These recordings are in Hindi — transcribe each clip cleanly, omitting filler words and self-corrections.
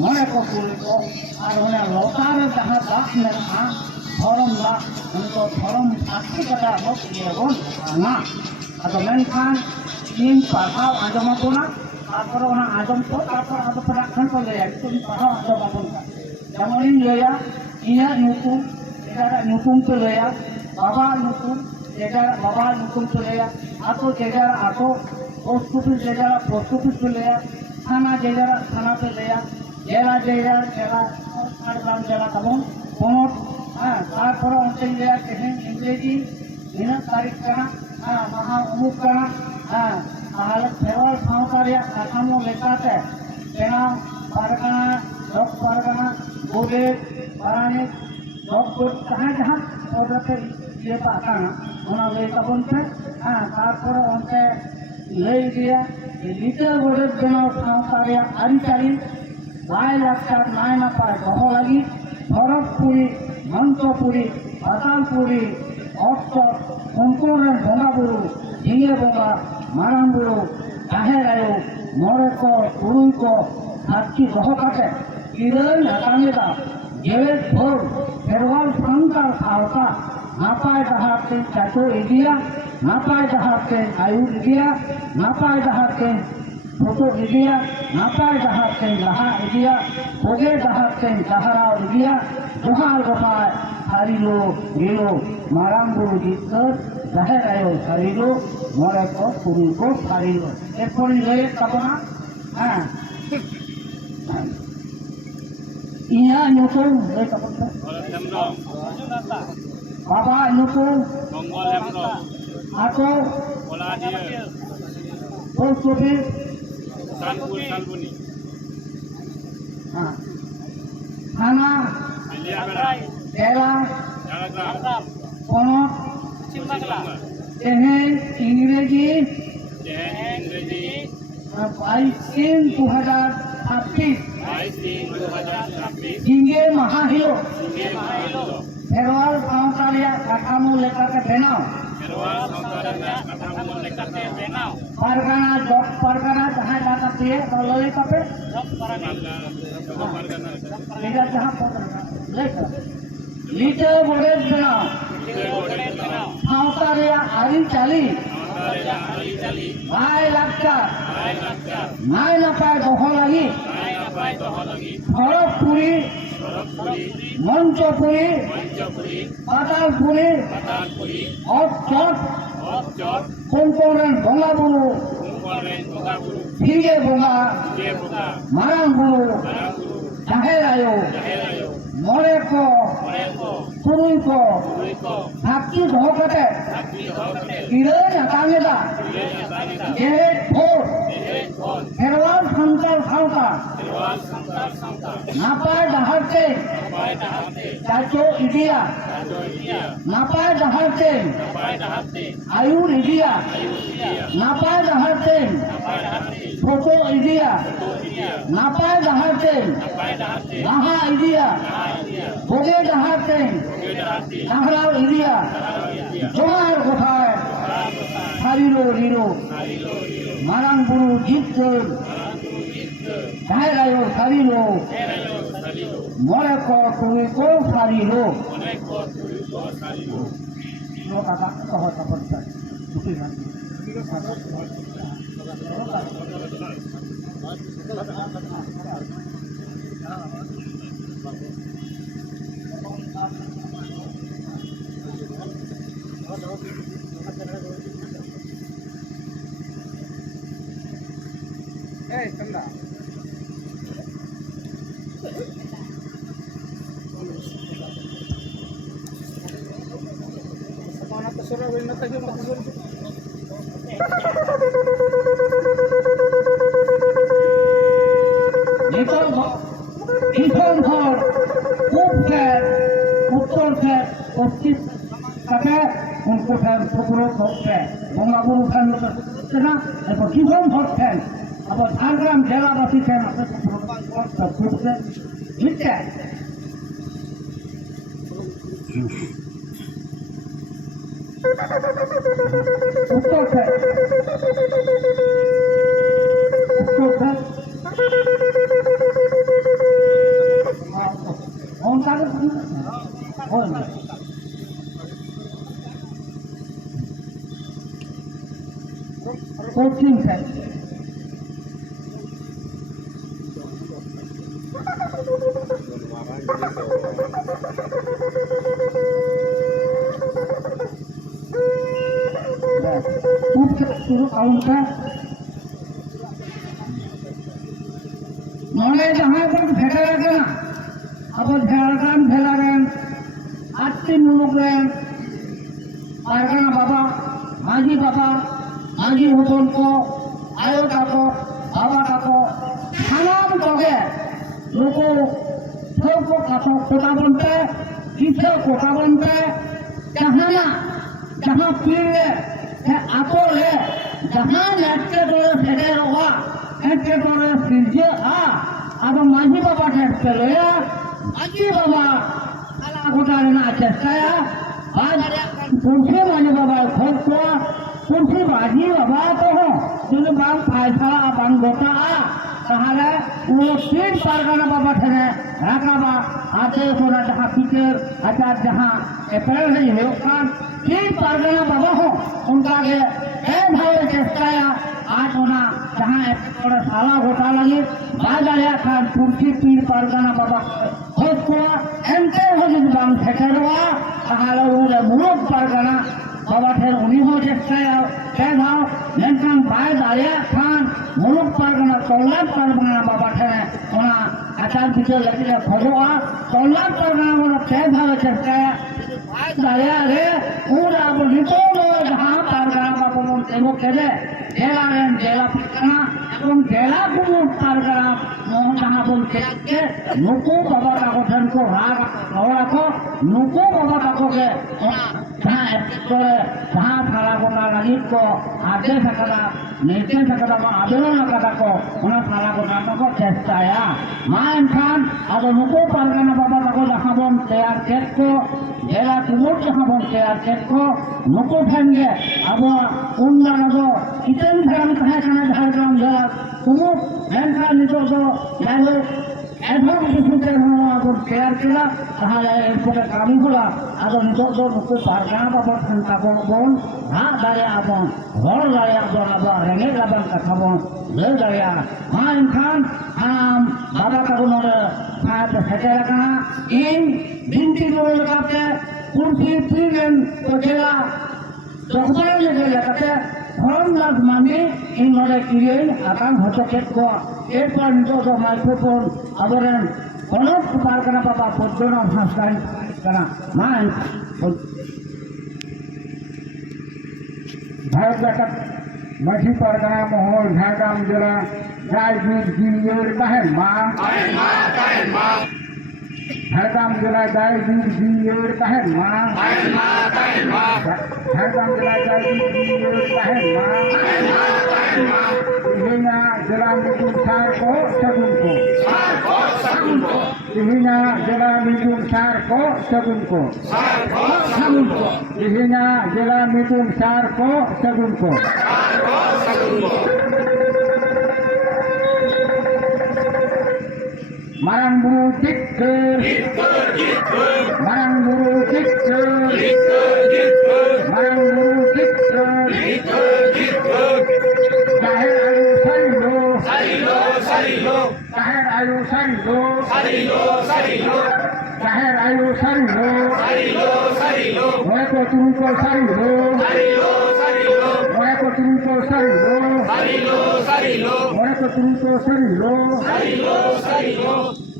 মনে করব আর মানে লতার যাহা দাগ মেখা ধরম দাগ উनको ধরম আত্মিকতা হোক ইয়েবন না আদো মেনখান ᱤᱧ ᱯᱟᱲᱦᱟᱣ ᱟᱸᱡᱚᱢᱟᱵᱚᱱᱟ ᱛᱟᱨᱯᱚᱨᱮ ᱚᱱᱟ ᱟᱸᱡᱚᱢ ᱠᱚ ᱛᱟᱨᱯᱚᱨ ᱟᱫᱚ ᱯᱮᱲᱟ ᱠᱷᱟᱱ ᱠᱚ ᱞᱟᱹᱭᱟ ᱱᱤᱛᱚᱜ ᱯᱟᱲᱦᱟᱣ ᱟᱸᱡᱚᱢᱟᱵᱚᱱ ᱠᱟᱱᱟ ᱡᱮᱢᱚᱱᱤᱧ ᱞᱟᱹᱭᱟ ᱤᱧᱟᱹᱜ ᱧᱩᱛᱩᱢ ᱡᱮᱡᱟᱨᱟᱜ ᱧᱩᱛᱩᱢ ᱯᱮ ᱞᱟᱹᱭᱟ ᱵᱟᱵᱟᱣᱟᱜ ᱧᱩᱛᱩᱢ ᱡᱮᱡᱟᱨᱟᱜ ᱵᱟᱵᱟᱣᱟᱜ ᱧᱩᱛᱩᱢ ᱯᱮ ᱞᱟᱹᱭᱟ ᱟᱛᱳ ᱡᱮᱡᱟᱨᱟᱜ ᱟᱛᱳ পোস্ট অফিস জেলার পোস্ট অফিস পে লেয়া থানা জেলার থানা পে লেয়া জেলা জেলা জেলা ঝাড়গ্রাম জেলা তেমন পনেরো হ্যাঁ তারপরে অন্তে লেয়া তেহেন ইংরেজি ᱱᱤᱱᱟᱹᱜ ᱛᱟᱹᱨᱤᱠᱷ ᱠᱟᱱᱟ ᱢᱟᱦᱟ ᱩᱢᱩᱠ ᱠᱟᱱᱟ ᱛᱟᱦᱚᱞᱮ ᱠᱷᱮᱨᱣᱟᱞ ᱥᱟᱶᱛᱟ ᱨᱮᱭᱟᱜ ᱠᱟঠাᱢᱳ ᱞᱮᱠᱟᱛᱮ ᱵᱮᱱᱟᱣ ᱯᱟᱨᱜᱟᱱᱟ ᱡᱚᱜᱽ ᱯᱟᱨᱜᱟᱱᱟ ᱜᱚᱰᱮᱛ ᱯᱟᱨᱟᱱᱤᱠ ᱡᱚᱜᱽ ᱡᱟᱦᱟᱸ ᱡᱟᱦᱟᱸ ᱯᱚᱫᱛᱮ ᱤᱭᱟᱹ ᱯᱟᱜ ᱠᱟᱱᱟ ᱚᱱᱟ ᱞᱟᱹᱭ ᱛᱟᱵᱚᱱ ᱯᱮ ᱛᱟᱨᱯᱚᱨᱮ ᱚᱱᱛᱮ ᱞᱟᱹᱭ ᱤᱫᱤᱭᱟ ᱞᱤᱴᱟᱹ ᱜᱚᱰᱮᱛ ᱵᱮᱱᱟᱣ ᱥᱟᱶᱛᱟ ᱨᱮᱭᱟᱜ ᱟᱹᱨᱤᱪᱟᱹᱞᱤ ᱞᱟᱭᱼᱞᱟᱠᱪᱟᱨ ᱱᱟᱭ ᱱᱟᱯᱟᱭ ᱫᱚᱦᱚ ᱞᱟᱹᱜᱤᱫ ᱵᱷᱚᱨᱚᱛᱯᱩᱨᱤ ᱢᱚᱧᱪᱚᱯᱩᱨᱤ ᱯᱟᱛᱟᱞᱯᱩᱨᱤ ᱚᱠᱛᱚ ᱩᱱᱠᱩ ᱨᱮᱱ ᱵᱚᱸᱜᱟ ᱵᱩᱨᱩ ᱡᱷᱤᱸᱜᱟᱹ ᱵᱚᱸᱜᱟ ᱢᱟᱨᱟᱝ ᱵᱩᱨᱩ ᱡᱟᱦᱮᱨ ᱟᱭᱳ ᱢᱚᱬᱮ ᱠᱚ ᱛᱩᱨᱩᱭ ᱠᱚ ᱥᱟᱹᱠᱷᱤ ᱫᱚᱦᱚ ᱠᱟᱛᱮ ᱠᱤᱨᱟᱹᱧ ᱟᱛᱟᱝ ᱮᱫᱟ ᱡᱮᱣᱮᱫ ᱵᱷᱳᱨ ᱠᱷᱮᱨᱣᱟᱞ ᱥᱟᱱᱛᱟᱲ ᱥᱟᱶᱛᱟ ᱱᱟᱯᱟᱭ ᱰᱟᱦᱟᱨ ᱛᱮ ᱪᱟᱪᱳ ᱤᱫᱤᱭᱟ ᱱᱟᱯᱟᱭ ᱰᱟᱦᱟর তে আয়ুর ইদিয়া নাপায় ডাহার তে ছোটো ইদিয়া নাপায় ডাহার তে লাহা ইদিয়া ওগে ডাহার তে ডাহারাও ইদিয়া জোহার গোপায় সারিলো গেলো মারাং বুরু জিতকর জাহের আয়ো সারিলো মরে কো পুরুল কো সারিলো এরপরই লয়ে তাবনা হ্যাঁ ইয়া nyusul লয়ে তাবনা বাবা nyusul Mongol Lemro, atau Bola dia, post office Sanpur Salbuni, থানা Alia Berai, জেলা Jalagram, পনক Cimbangla, তেহেন ইংরেজি Ingredi, 22/2026 22/2026, ঝিঙ্গে মাহাহিলো Singe Mahalo, খেরওয়াল সাঁওতা রেয়াগ কাঠামো লেখাতে বেনাও Kerwal Saudaranya Katamu Lekate Benau, Pargana jug Pargana যাহা এলাকা দিয়ে ললে কাপে এটা যাহা লেখা লিটে বড়ে বেনাও সাঁওতা রেয়াগ আরিচালি ভাই লাকচার নাই নাপায় দহ লাগি খড়গপুরি মঞ্চপুরি পাতালপুরি অচট কোনকোরেন বঙ্গা বুরু ভিগে বঙ্গা মারাং বুরু জাহের আয়ো মরে কো তুরুই কো সাক্ষী দহ কাটে কিরণ আতাঙ্গেদা জেহেদ ভোর খেরওয়াল সান্তাল সাঁওতা নাপায় ডাহারতে চাচো ইডিয়া নাপায় ডাহারতে আয়ুর ইডিয়া নাপায় ডাহারতে ছোটো ইডিয়া নাপায় ডাহারতে লাহা ইডিয়া ভোগে ডাহারতে লাহরাও ইডিয়া জোয়ার কোথায় সারিলো রিলো মারাং বুরু জিতকর জাহের আয়ো সারিলো মরে কো তুই কো সারিলো কাকা কহ তাপরটা দুটি গান এই চন্দা ভীষণ ঘর পূব ফ্যার উত্তর ফ্যার পশ্চিম কাছে উনকো ফ্যান ঠকুরো সব ফ্যান বঙ্গাবুরু ফ্যান হচ্ছে না এরপর ভীষণ ঘর ফ্যান আবার ঝাড়গ্রাম জেলাবাসী ফ্যান আছে সব ফুটছে বুঝছে উত্তর ফ্যান উত্তর ফ্যান কাগজ হয় না পশ্চিম সাইড शुरू काउंटर नॉले जहाँ पर भेड़ा रखना अब भेड़ा रेन आट्टी मुलुक रेन पारगाना बाबा माजी होटल को आयो ताको बाबा ताको सानाम तोगे लोको सबको काटो कोटा बनते किसे कोटा बनते जहाँ पीर है आतो है जहाँ नेटके डोरे फेंके रहा नेटके डोरे सीजे अब माजी बाबा ठहरते लोया माजी बाबा साला कोटा लेना चेष्टा आज पुरुषे माजी बाबा खोज को पुरुषे माजी बाबा तो हो जिन बांग पैसा बांग गोटा তাহলে ও তিন পারগানা বাবা ঠেনে রাখাবা আতে সোনা যাহা পিকের আচার যাহা এপ্রিল হয়ে হেউকান তিন পারগানা বাবা হো উনকাকে এইভাবে চেষ্টায় আজ ওনা যাহা একটা সালা গোটা লাগে বাজারে খান তুর্কি তিন পারগানা বাবা খোঁজ করা এনতে হয়ে বাং থেকে দেওয়া তাহলে ওরে মুরগ পারগানা বাবা ঠের উনি হো চেষ্টায় দাও নেনখান বায় দাঁড়িয়ে খান मुलुक पारगाना तौलाद पारगाना बाबा ठेने ओना आचार विचार लगे खोजोआ तौलाद पारगाना ओना तय भावे चेष्टाया दाया रे पूरा अब नितोलो जहां पारगाना बाबा मन तेमो केदे जेला रेन जेला पारगाना एवं जेला कुमु पारगाना मोहन जहां बोल के नुको बाबा ताको ठन को राग और को नुको बाबा ताको के जहां एक्टोरे जहां थाला गोना लगी को आगे सकदा नीचे सकदा आदरण कदा को उना थाला गोना को चेष्टाया मान खान अब नुको पारगाना बाबा ताको जहां बोन तैयार केट को जेला कुमुर जहां बोन तैयार केट को नुको ठेंगे अब उन्ना लगो कितन धर्म कहे कने झारग्राम जेला कुमुर एनका नितो तो लालो एधो किछुते हम तैयार किला ताहले एरपरे कामी गुला आदो नितो तो नुको पारगाना बाबा ठंका बोन हा दाया आबन हर दाया आबन आबा रेंगे लाबन कथा बोन ले दाया मान खान बाबा ताको नरे फाट सेटे रखना इन बिनती बोल काते कुर्सी पीगन तो जेला dokter lagi kata orang las mandi ini nore kirim akan hotok ko ekor itu do mikrofon abaran kalau kepar kena papa podona haskan kena main Bharat जाकर मछली परगना मोहर झारग्राम जिला गाय दूध गिरियर कहे माँ झारग्राम जिला गाय दूध गिरियर कहे माँ झारग्राम जिला गाय दूध गिरियर कहे माँ इहिना जिला मिथुन सार को सगुन को इहिना जिला मिथुन सार को सगुन को इहिना जिला मिथुन सार को सगुन को Marang buru tikker, marang buru tikker, marang buru tikker, kahir ayu sarilo, kahir ayu sarilo, kahir ayu sarilo, mereka turun ke sarilo, mereka turun ke sarilo, mereka turun ke sarilo.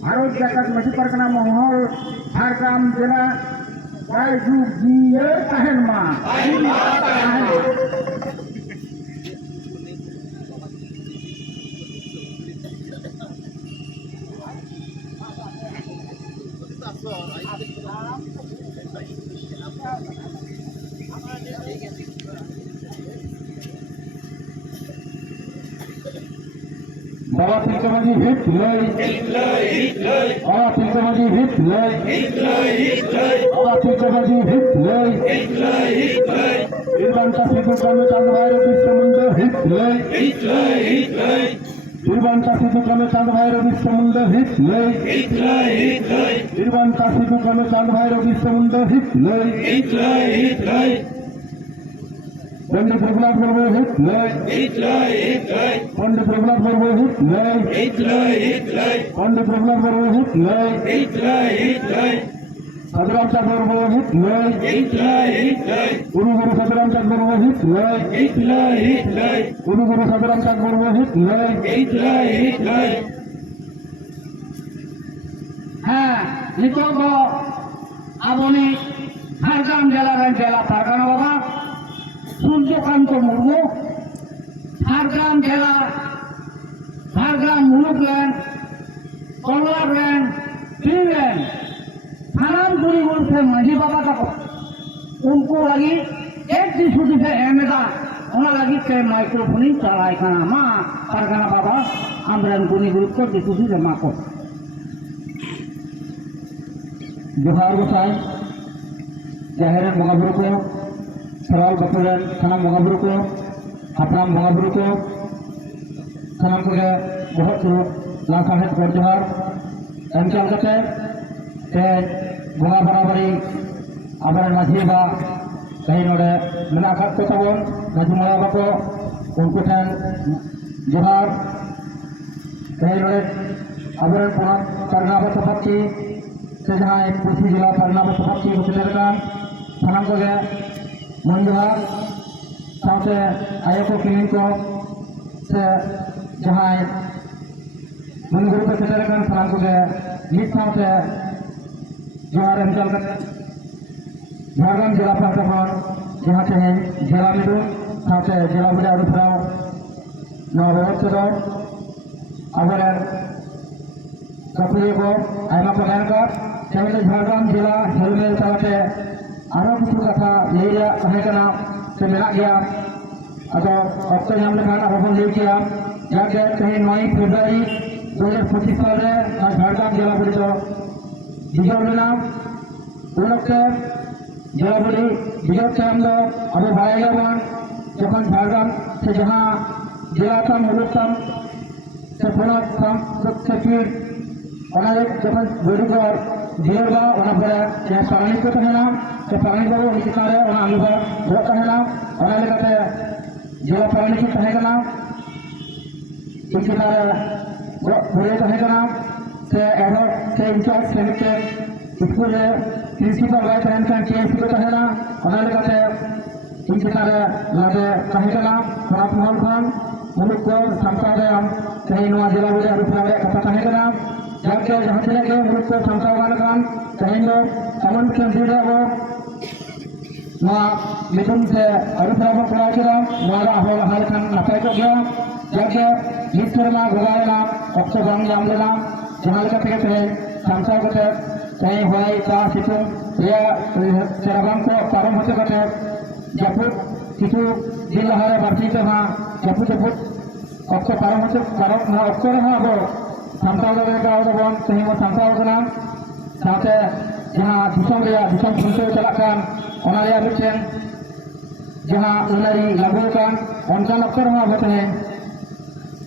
Bharat जाकर मछली परगना मोहर झारग्राम जिला गाय दूध गिरियर कहे माँ बाबा तिलकमाजी हिट लय बाबा तिलकमाजी हिट लय बाबा तिलकमाजी हिट लय इरबांचा सिद्धू कामे चालू आहे विश्वमंदिर हिट लय বীরবান্তা সিধু কানু চাঁদ ভাইয়ের বিশ্ব মুন্ডে হিট লই হিট লয় হিট লয় বীরবান্তা সিধু কানু চাঁদ ভাইয়ের বিশ্ব মুন্ডে হিট লই হিট লয় হিট লয় পণ্ডিত রঘুনাথ মুর্মু হিট লই হিট লয় হিট লয় পণ্ডিত রঘুনাথ মুর্মু হিট লই হিট লয় হিট লয় পণ্ডিত রঘুনাথ মুর্মু হিট লই হিট লয় হিট লয় সাধুরাম চাঁদ মুর্মু হিট লই হিট লয় হিট লয় গুরু সাধুরাম চাঁদ মুর্মু হিট লই হিট লয় হিট লয় গুরু সাধুরাম চাঁদ মুর্মু হিট লই হিট লয় হিট লয় হ্যাঁ নিতর্ক আপনি ঝাড়গ্রাম জেলার জেলা পারগানা বাবা সূর্যকান্ত মুর্মু ঝাড়গ্রাম জেলা ঝাড়গ্রাম মুলুক ল্যান্ড কলরা ল্যান্ড ল্যান্ड सानाम गुरुगुरु से मांझी बाबा तक उनको लगी एक दिशुदी से अहमदा उन्हें लगी के माइक्रोफोन चलाए खाना माँ परगना बाबा आमरन गुनी गुरु को दिशुदी से माँ को जोहार गोसाई जाहिर बंगाबुरु को सरल बकुरन सनाम बंगाबुरु को अपनाम बंगाबुरु को सनाम को बहुत शुरू लाखाहेत गढ़ जोहार एमचल कते ते बंगा बराबरी आबर माझी बा कहीं नोड़े मेना खात को तबन माझी मया बाको उनको ठन जोहार कहीं नोड़े आबर पुनः परगना बसपति से जहाँ पुथी जिला परगना बसपति को सेटरकान सनाम को गए मन जोहार साथे आयो को किमिन को से जहाँ मन गुरु को सेटरकान सनाम को गए नित साथे जोहार अंचल करते झारग्राम जिला प्रशासन जहाँ तेहन जिला मिडू साथे जिला बुढ़ा रुफराव नवबर्ष आबर कपड़े को आयमा को लैन कर तेहन झारग्राम जिला हेलमेल चलाते आरो किछु कथा लैया तहे कना से मेना गया अदो अक्सर हम लेखान आरो बन लैया किया जाके तेहन 9 फरवरी 2025 साल रे झारग्राम जिला बुढ़ा विजय लेना उनके जिला बुढ़ी विजय से हम लोग अब भाई बन जखन झारग्राम से जहाँ जिला तम मुलुक तम से पुनः तम से फिर जखन बुढ़ी कर जिलेगा उन्हें बड़े चाहे पानी को कहना तो पानी को उनकी सारे उन्हें अनुभव बहुत कहना उन्हें लेकर जिला पानी की कहेगा उनकी सारे बुढ़े कहेगा से एडो से इंचार्ज सेमिस्टर स्कूल है प्रिंसिपल वाइस प्रिंसिपल केएसपी को कहना उन्हें लेकर इनके सारे लादे कहेगा खराब माहौल खान मुल्क को संसार हम कहीं नवा जिला बुढ़े अरुपना कथा कहेगा जाके जहाँ से लेके मुल्क को संसार वाले खान कहीं लोग समन के जुड़े वो नवा मिथुन से अरुपना को कराए के नवा हो हाल खान नपाई को गया जाके लिस्टर में घुगाएगा अक्सर बंग जाम लेना जहाँ लेकर थे कहीं संसार को कहीं हुई चा सितुंग या चराबांग को पारम होते कटे जपुत किचु दिन लहारे बारती तो हाँ जपुत अक्सर पारम होते पारम ना अक्सर हाँ वो संसार को लेकर आओ तो बन कहीं वो संसार को नाम साथे जहाँ दिसम रिया दिसम फुलते चला कान ओना रिया बिचें जहाँ उन्नरी लागू कान उनका अक्सर हाँ होते हैं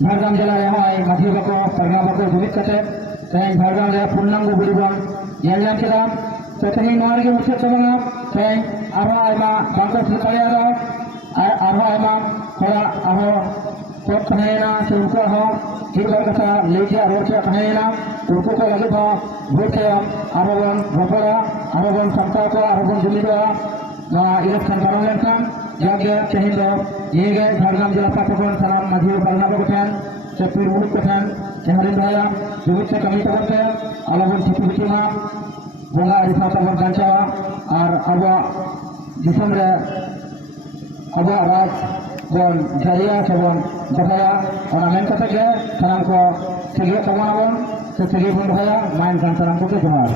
झारग्राम जिला रे हय माझी बाको परगना बाको जुमित कते तेहन झारग्राम रे पूर्णांग बुढ़ीबन येल जाम केदा तो तेहन नोआ रे मुख्य चबंगा तेहन आरो आयमा बांको सरकारी आरो आयमा थोड़ा आरो कोट कहेना से उनको हो हिरबार कथा लेके रोड के कहेना उनको को लगे था वोट के आरो बन भोपरा आरो बन संता को आरो बन जुमिदा ना इलेक्शन पार्लियामेंट का जागे तेहन दो ये गए झारग्राम जिला पाठकन सलाम माझी परगना बगठन से पीर मुलुक कठन जहरिन भाया जुमित से कमी करते आलोबन छिपी बिटिमा बोंगा रिसा तबन गांचा और अब दिसम रे अब राज बन जरिया सबन दहाया और मेन कथा के सलाम को सगे कमावन से सगे बन भाया माइन गांचा को जोहार।